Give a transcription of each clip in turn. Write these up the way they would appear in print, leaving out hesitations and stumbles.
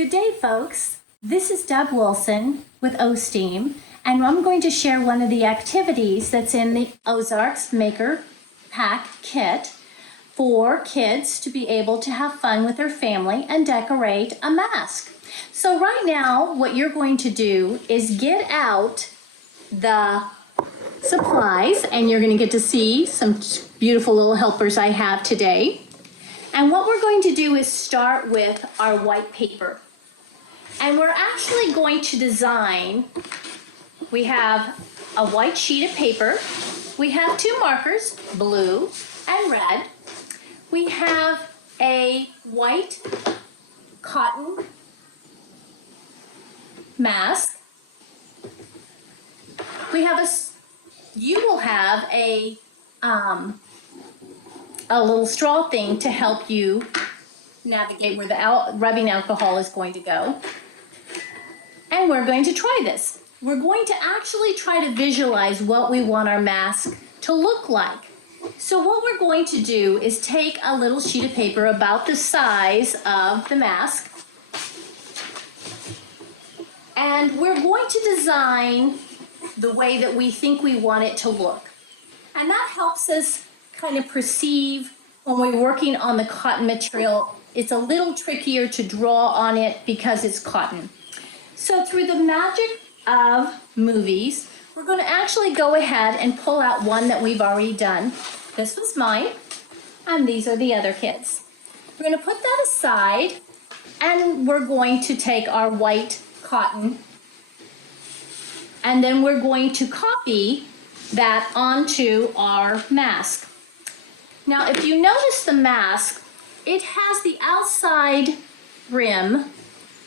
Good day, folks. This is Deb Wilson with OSTEAM, and I'm going to share one of the activities that's in the Ozarks Maker Pack Kit for kids to be able to have fun with their family and decorate a mask. So right now, what you're going to do is get out the supplies, and you're going to get to see some beautiful little helpers I have today. And what we're going to do is start with our white paper. And we're actually going to design, we have a white sheet of paper, we have two markers, blue and red, we have a white cotton mask, we have you will have a little straw thing to help you navigate where the rubbing alcohol is going to go. And we're going to try this. We're going to actually try to visualize what we want our mask to look like. So what we're going to do is take a little sheet of paper about the size of the mask, and we're going to design the way that we think we want it to look. And that helps us kind of perceive when we're working on the cotton material. It's a little trickier to draw on it because it's cotton. So through the magic of movies, we're going to actually go ahead and pull out one that we've already done. This was mine, and these are the other kids. We're going to put that aside, and we're going to take our white cotton, and then we're going to copy that onto our mask. Now, if you notice the mask, it has the outside rim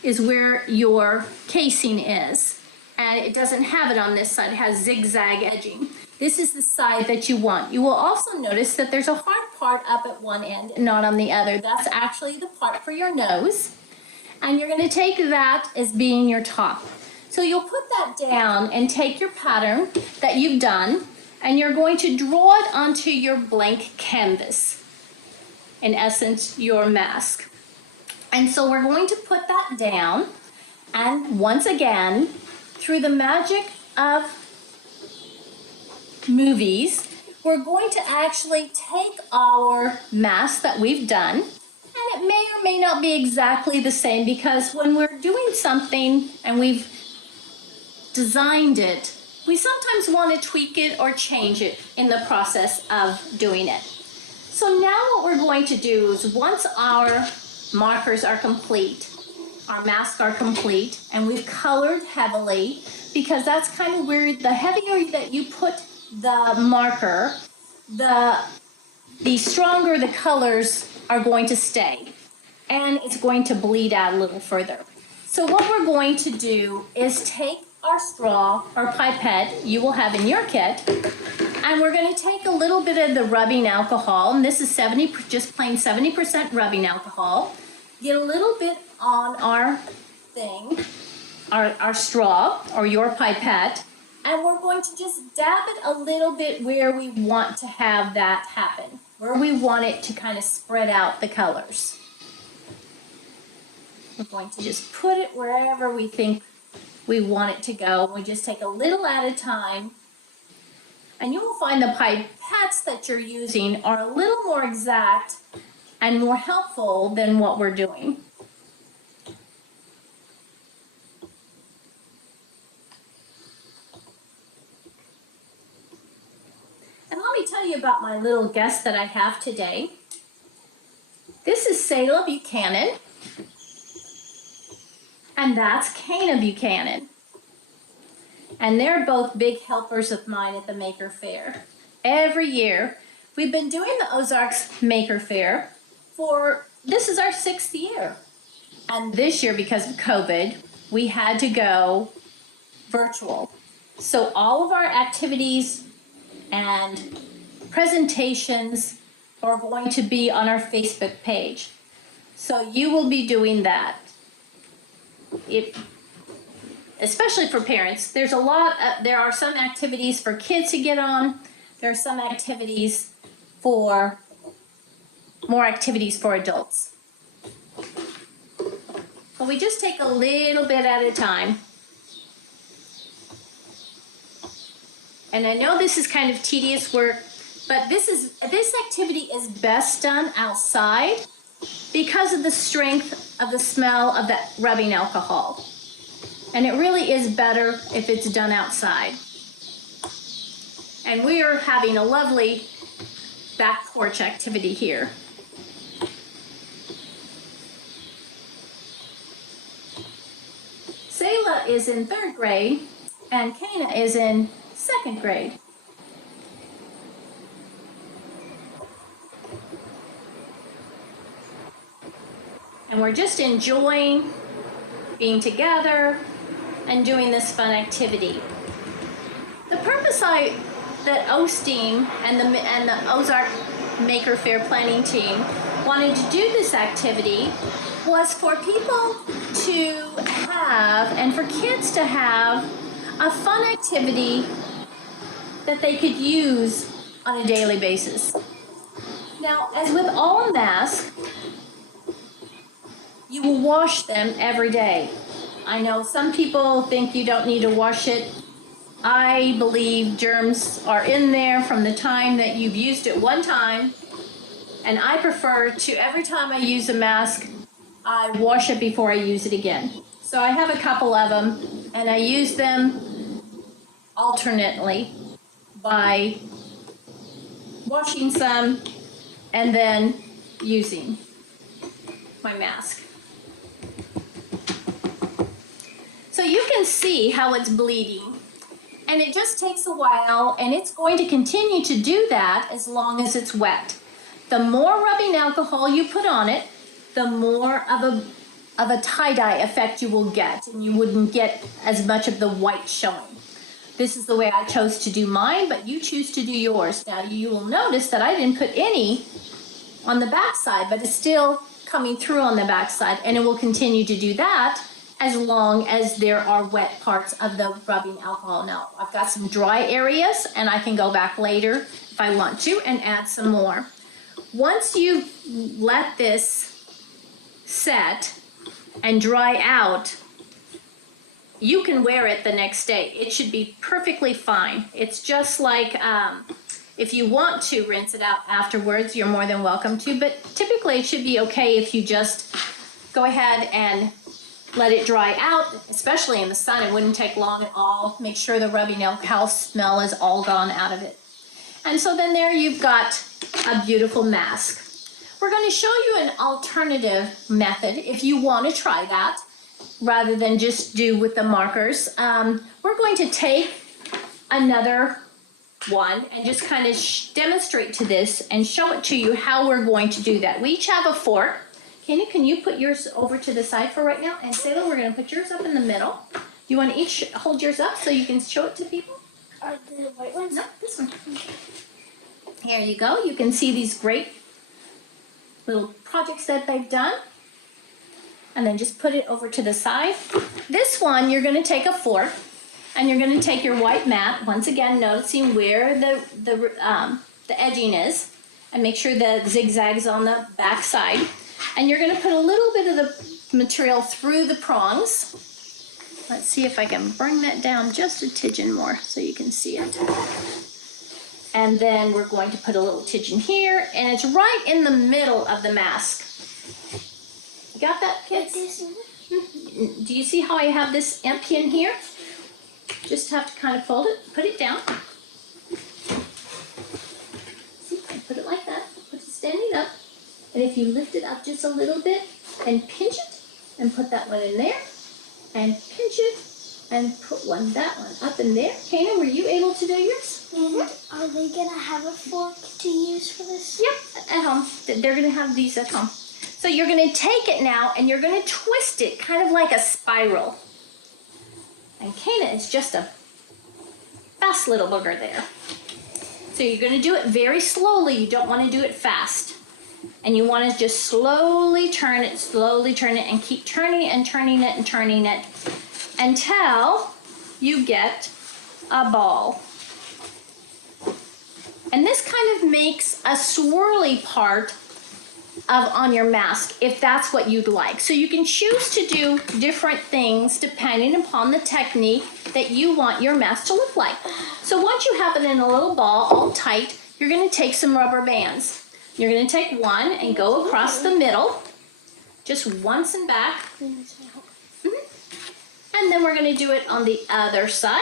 is where your casing is, and it doesn't have it on this side. It has zigzag edging. This is the side that you want. You will also notice that there's a hard part up at one end and not on the other. That's actually the part for your nose, and you're going to take that as being your top. So you'll put that down and take your pattern that you've done, and you're going to draw it onto your blank canvas, in essence, your mask. And so we're going to put that down, and once again, through the magic of movies, we're going to actually take our mask that we've done, and it may or may not be exactly the same, because when we're doing something and we've designed it, we sometimes want to tweak it or change it in the process of doing it. So now what we're going to do is, once our markers are complete, our masks are complete, and we've colored heavily, because that's kind of where the heavier that you put the marker, the stronger the colors are going to stay, and it's going to bleed out a little further. So what we're going to do is take our straw or pipette you will have in your kit, and we're going to take a little bit of the rubbing alcohol, and this is just plain 70% rubbing alcohol. Get a little bit on our thing, our straw or your pipette, and we're going to just dab it a little bit where we want to have that happen, where we want it to kind of spread out the colors. We're going to just put it wherever we think we want it to go. We just take a little at a time, and you will find the pipettes that you're using are a little more exact and more helpful than what we're doing. And let me tell you about my little guest that I have today. This is Selah Buchanan, and that's Kana Buchanan. And they're both big helpers of mine at the Maker Faire. Every year, we've been doing the Ozarks Maker Faire this is our 6th year. And this year, because of COVID, we had to go virtual. So all of our activities and presentations are going to be on our Facebook page. So you will be doing that. Especially for parents, there are some activities for kids to get on. There are some activities more activities for adults. But we just take a little bit at a time. And I know this is kind of tedious work, but this activity is best done outside because of the strength of the smell of that rubbing alcohol. And it really is better if it's done outside. And we are having a lovely back porch activity here. Selah is in 3rd grade and Kana is in 2nd grade. And we're just enjoying being together and doing this fun activity. The purpose that OSTEAM and the Ozark Maker Faire planning team wanted to do this activity was for people to have, and for kids to have, a fun activity that they could use on a daily basis. Now, as with all masks, you will wash them every day. I know some people think you don't need to wash it. I believe germs are in there from the time that you've used it one time, and I prefer to, every time I use a mask, I wash it before I use it again. So I have a couple of them, and I use them alternately by washing some and then using my mask. So you can see how it's bleeding, and it just takes a while, and it's going to continue to do that as long as it's wet. The more rubbing alcohol you put on it, the more of a tie-dye effect you will get, and you wouldn't get as much of the white showing. This is the way I chose to do mine, but you choose to do yours. Now you will notice that I didn't put any on the back side, but it's still coming through on the back side, and it will continue to do that as long as there are wet parts of the rubbing alcohol. Now, I've got some dry areas, and I can go back later if I want to and add some more. Once you let this set and dry out, you can wear it the next day. It should be perfectly fine. It's just like, if you want to rinse it out afterwards, you're more than welcome to, but typically it should be okay if you just go ahead and let it dry out, especially in the sun. It wouldn't take long at all. Make sure the rubbing alcohol smell is all gone out of it. And so then there you've got a beautiful mask. We're going to show you an alternative method if you want to try that, rather than just do with the markers. We're going to take another one and just kind of demonstrate to this and show it to you how we're going to do that. We each have a fork. Kenny, can you put yours over to the side for right now? And Selah, we're going to put yours up in the middle. You want to each hold yours up so you can show it to people? Are the white ones? No, this one. Here you go. You can see these great little projects that they've done. And then just put it over to the side. This one, you're going to take a fork and you're going to take your white mat, once again noticing where the edging is, and make sure the zigzag's on the back side. And you're going to put a little bit of the material through the prongs. Let's see if I can bring that down just a tidgeon more so you can see it. And then we're going to put a little tidgeon here, and it's right in the middle of the mask. You got that, kids? Do you see how I have this pin here? Just have to kind of fold it, put it down. See, I put it like that, put it standing up. And if you lift it up just a little bit and pinch it and put that one in there and pinch it and put that one up in there. Kana, were you able to do yours? And are they going to have a fork to use for this? Yep, at home. They're going to have these at home. So you're going to take it now and you're going to twist it kind of like a spiral. And Kana is just a fast little booger there. So you're going to do it very slowly. You don't want to do it fast. And you want to just slowly turn it, and keep turning it and turning it and turning it until you get a ball. And this kind of makes a swirly part on your mask if that's what you'd like. So you can choose to do different things depending upon the technique that you want your mask to look like. So once you have it in a little ball all tight, you're going to take some rubber bands. You're going to take one and go across the middle, just once and back. And then we're going to do it on the other side.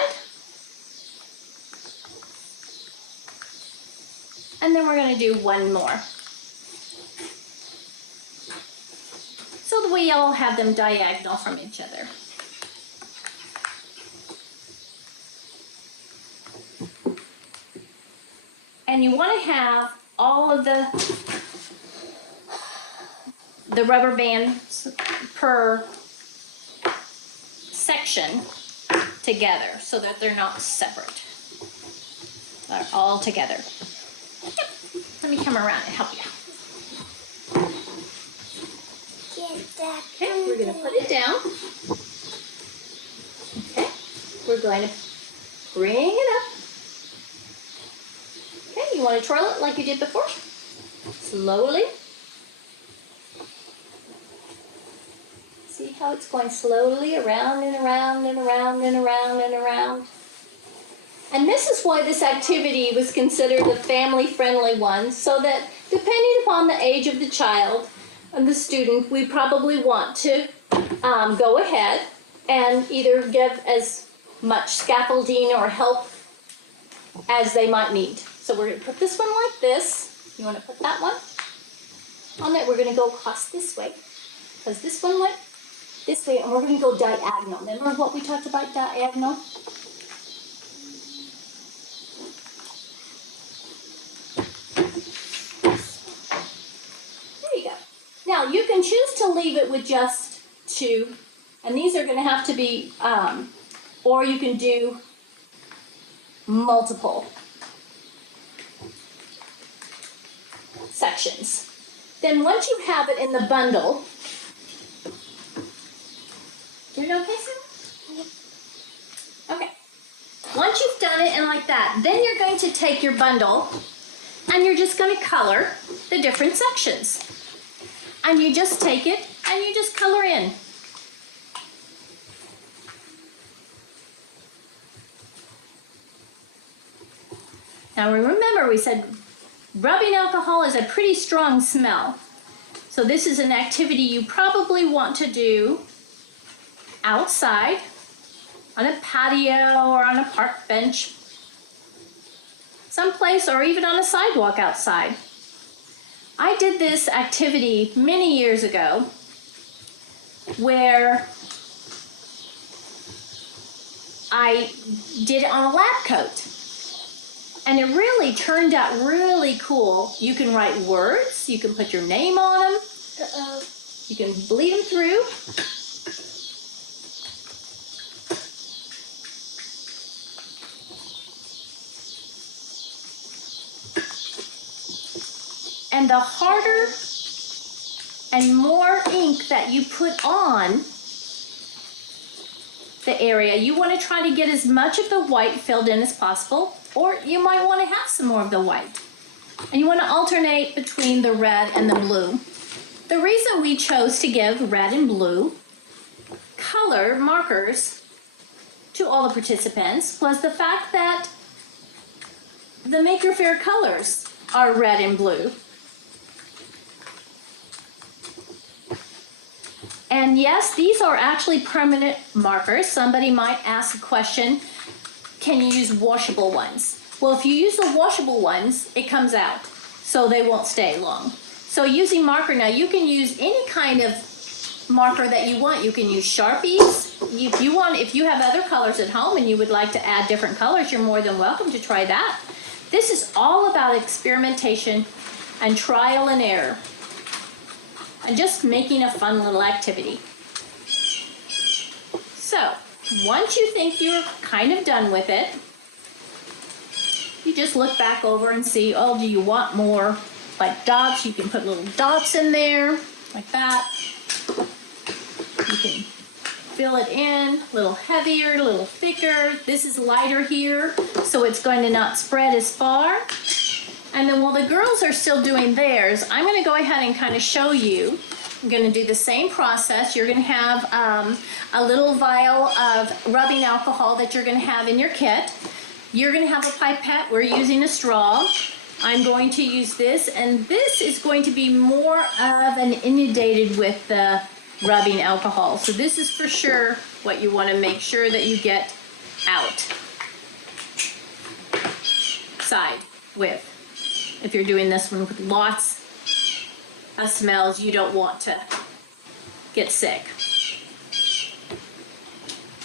And then we're going to do one more. So that we all have them diagonal from each other. And you want to have all of the rubber bands per section together so that they're not separate. They're all together. Yep. Let me come around and help you. Okay, we're going to put it down. Okay, we're going to bring it up. Okay, you want to twirl it like you did before? Slowly. See how it's going slowly around and around and around and around and around. And this is why this activity was considered a family-friendly one, so that depending upon the age of the child and the student, we probably want to go ahead and either give as much scaffolding or help as they might need. So we're going to put this one like this. You want to put that one on there? We're going to go across this way because this one went this way, and we're going to go diagonal. Remember what we talked about diagonal? There you go. Now you can choose to leave it with just two, and these are going to have to be, or you can do multiple sections. Then once you have it in the bundle, you're okay, Sam? Okay. Once you've done it and like that, then you're going to take your bundle and you're just going to color the different sections. And you just take it and you just color in. Now remember, we said rubbing alcohol is a pretty strong smell. So this is an activity you probably want to do outside, on a patio or on a park bench, someplace, or even on a sidewalk outside. I did this activity many years ago where I did it on a lab coat. And it really turned out really cool. You can write words, you can put your name on them, you can bleed them through. And the harder and more ink that you put on the area, you want to try to get as much of the white filled in as possible, or you might want to have some more of the white. And you want to alternate between the red and the blue. The reason we chose to give red and blue color markers to all the participants was the fact that the Maker Faire colors are red and blue. And yes, these are actually permanent markers. Somebody might ask a question, can you use washable ones? Well, if you use the washable ones, it comes out, so they won't stay long. So using marker, now you can use any kind of marker that you want. You can use Sharpies. If you have other colors at home and you would like to add different colors, you're more than welcome to try that. This is all about experimentation and trial and error, and just making a fun little activity. So, once you think you're kind of done with it, you just look back over and see, oh, do you want more like dots? You can put little dots in there, like that. You can fill it in, a little heavier, a little thicker. This is lighter here, so it's going to not spread as far. And then while the girls are still doing theirs, I'm going to go ahead and kind of show you. I'm going to do the same process. You're going to have a little vial of rubbing alcohol that you're going to have in your kit. You're going to have a pipette. We're using a straw. I'm going to use this, and this is going to be more of an inundated with the rubbing alcohol. So this is for sure what you want to make sure that you get outside with. If you're doing this one with lots of smells, you don't want to get sick.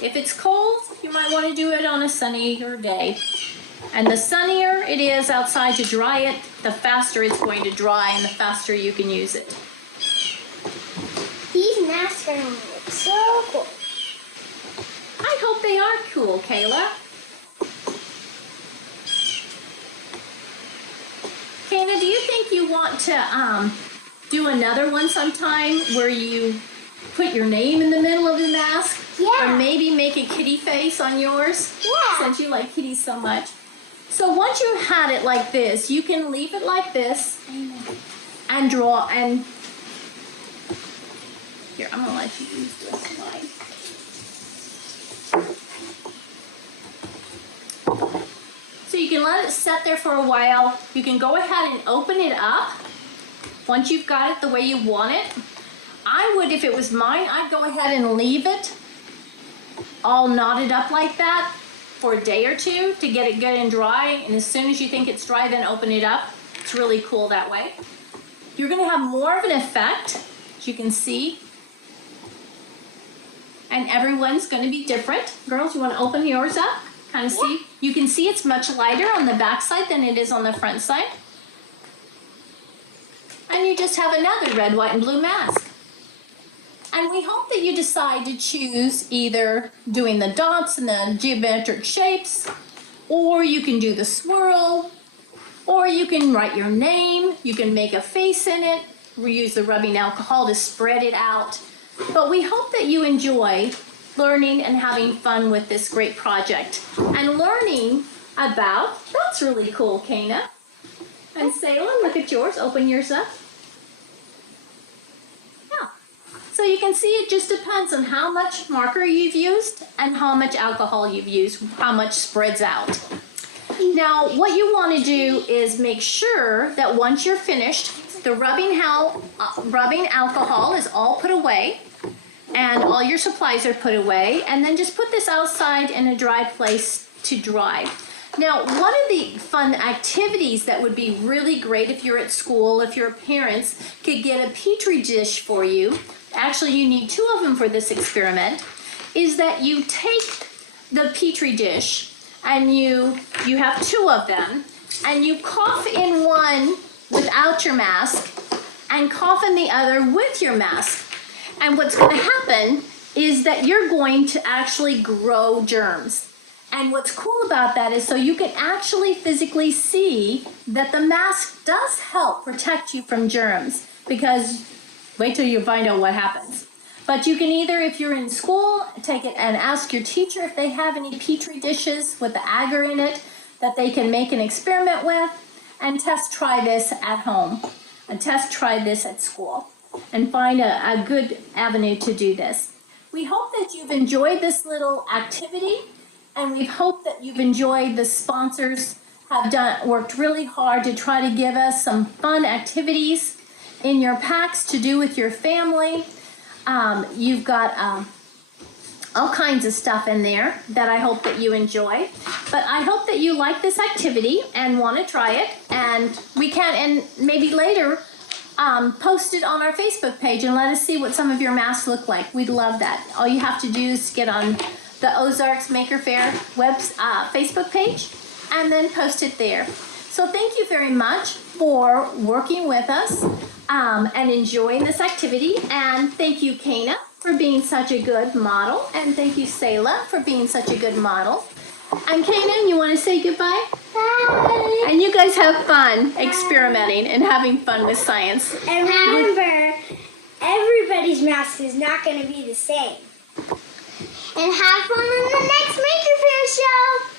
If it's cold, you might want to do it on a sunnier day. And the sunnier it is outside to dry it, the faster it's going to dry and the faster you can use it. These masks are gonna look so cool. I hope they are cool, Kayla. Kayla, do you think you want to do another one sometime where you put your name in the middle of the mask? Yeah. Or maybe make a kitty face on yours? Yeah. Since you like kitties so much. So once you had it like this, you can leave it like this and draw and here, I'm gonna let you use this line. So you can let it set there for a while. You can go ahead and open it up once you've got it the way you want it. I would, if it was mine, I'd go ahead and leave it all knotted up like that for a day or two to get it good and dry. And as soon as you think it's dry, then open it up. It's really cool that way. You're gonna have more of an effect, as you can see. And everyone's gonna be different. Girls, you wanna open yours up? Kind of see? You can see it's much lighter on the back side than it is on the front side. And you just have another red, white, and blue mask. And we hope that you decide to choose either doing the dots and the geometric shapes, or you can do the swirl, or you can write your name, you can make a face in it, we use the rubbing alcohol to spread it out. But we hope that you enjoy learning and having fun with this great project. And learning about, that's really cool, Kana. And Salem, look at yours, open yours up. So you can see it just depends on how much marker you've used and how much alcohol you've used, how much spreads out. Now, what you want to do is make sure that once you're finished, the rubbing alcohol is all put away and all your supplies are put away, and then just put this outside in a dry place to dry. Now, one of the fun activities that would be really great if you're at school, if your parents could get a Petri dish for you, actually you need 2 of them for this experiment, is that you take the Petri dish and you have 2 of them, and you cough in one without your mask and cough in the other with your mask. And what's going to happen is that you're going to actually grow germs. And what's cool about that is so you can actually physically see that the mask does help protect you from germs, because wait till you find out what happens. But you can either, if you're in school, take it and ask your teacher if they have any Petri dishes with the agar in it that they can make an experiment with, and try this at home, and try this at school, and find a good avenue to do this. We hope that you've enjoyed this little activity, and we hope that you've enjoyed the sponsors have worked really hard to try to give us some fun activities in your packs to do with your family. You've got all kinds of stuff in there that I hope that you enjoy. But I hope that you like this activity and want to try it. And we can, and maybe later, post it on our Facebook page and let us see what some of your masks look like. We'd love that. All you have to do is get on the Ozarks Maker Faire Facebook page and then post it there. So thank you very much for working with us and enjoying this activity. And thank you, Kana, for being such a good model. And thank you, Selah, for being such a good model. And Kanan, you want to say goodbye? Bye. And you guys have fun experimenting and having fun with science. And remember, everybody's mask is not going to be the same. And have fun on the next Maker Faire show.